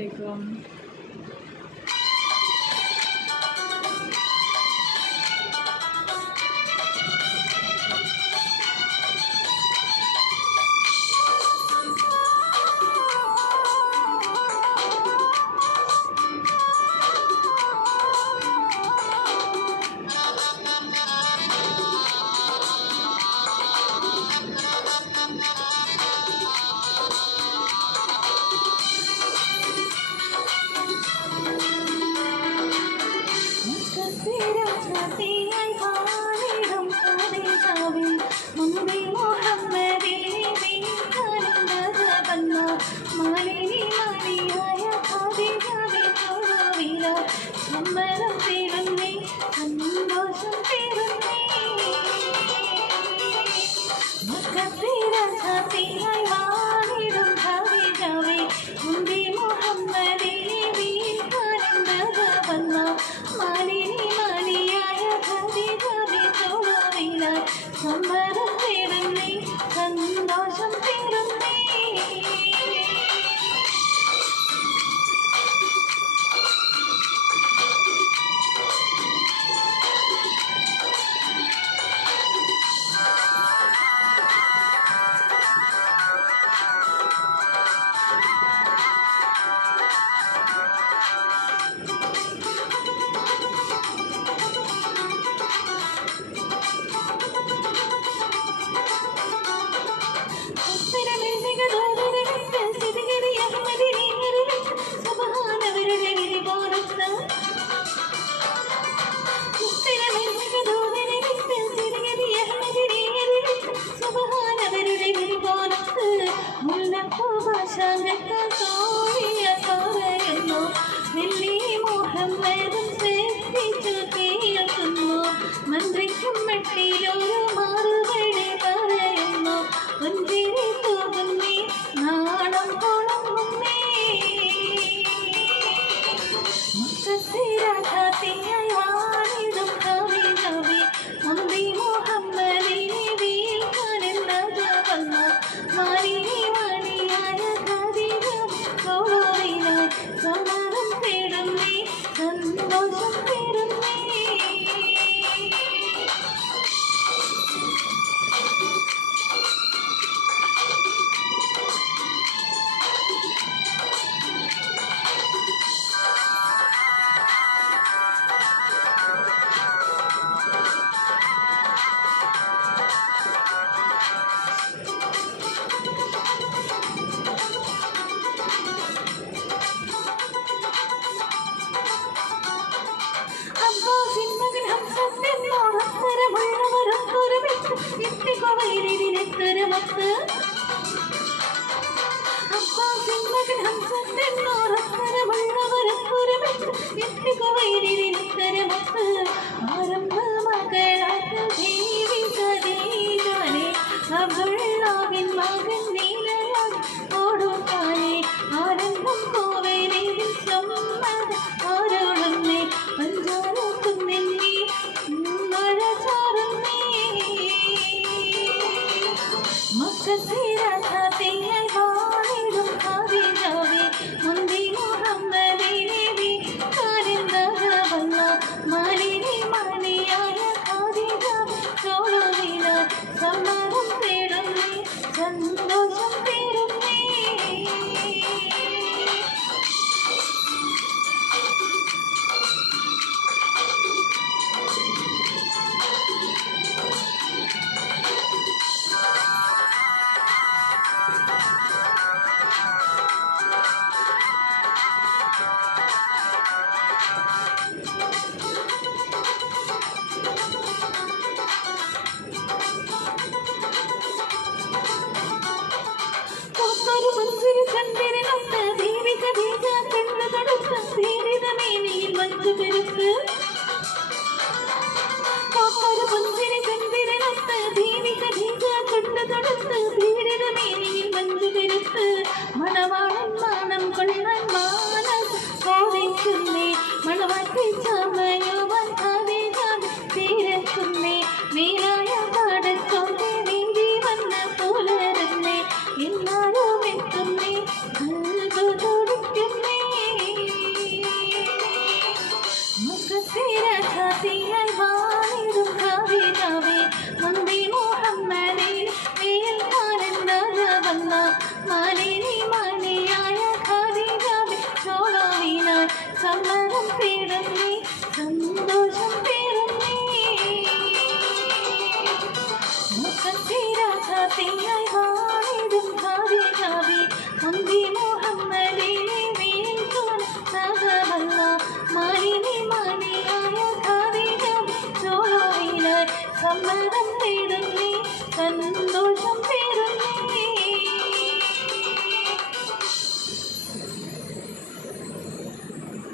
അലൈക്കും. മന്ത്രിക്കും മട്ടിലൊരു മറുപടി പറയുന്നു. പുഞ്ചിരി തൂകുന്നേ നാണം കൊളങ്ങുന്നേ. മുഖത്തിരാഘാത്തിയായി വാണിടും കവി കവി മുന്തി മുഹമ്മദിനെ വീഴ്ക്കാനെന്നത് വന്ന മാലിനി മണിയായ കവികൾ കോവിലായി സമരം തേടുന്നേ സന്തോഷം തേടുന്നേ. മകൻ നീലയാൽ ഓടുത്താനേ ആനന്ദം കോവേലി സമ്മത ആരോടുന്നേ പഞ്ചാരത്തും നിന്നേ മഴ ചാറുന്നേ. മക്കത്തിരാഘാത്തിയായി വാണിടും കവി കവി മുന്തി മുഹമ്മദിനെ വീഴ്ക്കാനെന്നത് വന്ന മാലിനി മണിയായ കവികൾ കോവിലായി സമരം തേടുന്നേ സന്തോഷം തേടുന്നേ. മണവാളൻ മാനം കൊള്ളാൻ മാനം കോവിക്കുന്നേ മണവാട്ടി ചമയുവാൻ കവികൾ തീരക്കുന്നേ. മേലായ പാടത്തോടെ നീന്തി വന്ന പുലരുന്നേ എന്നാലും എത്തുന്നേ തുടിക്കുന്നേ. തിങ്ങായി വാണിടും ഭാവി ഭാവി മുന്തി മുഹമ്മദിനെ വീഴ്ത്തുവാൻ സഹമല്ല മാലിനി മാലിയായ ഭാവി ചോളോയിലായി സമ്മത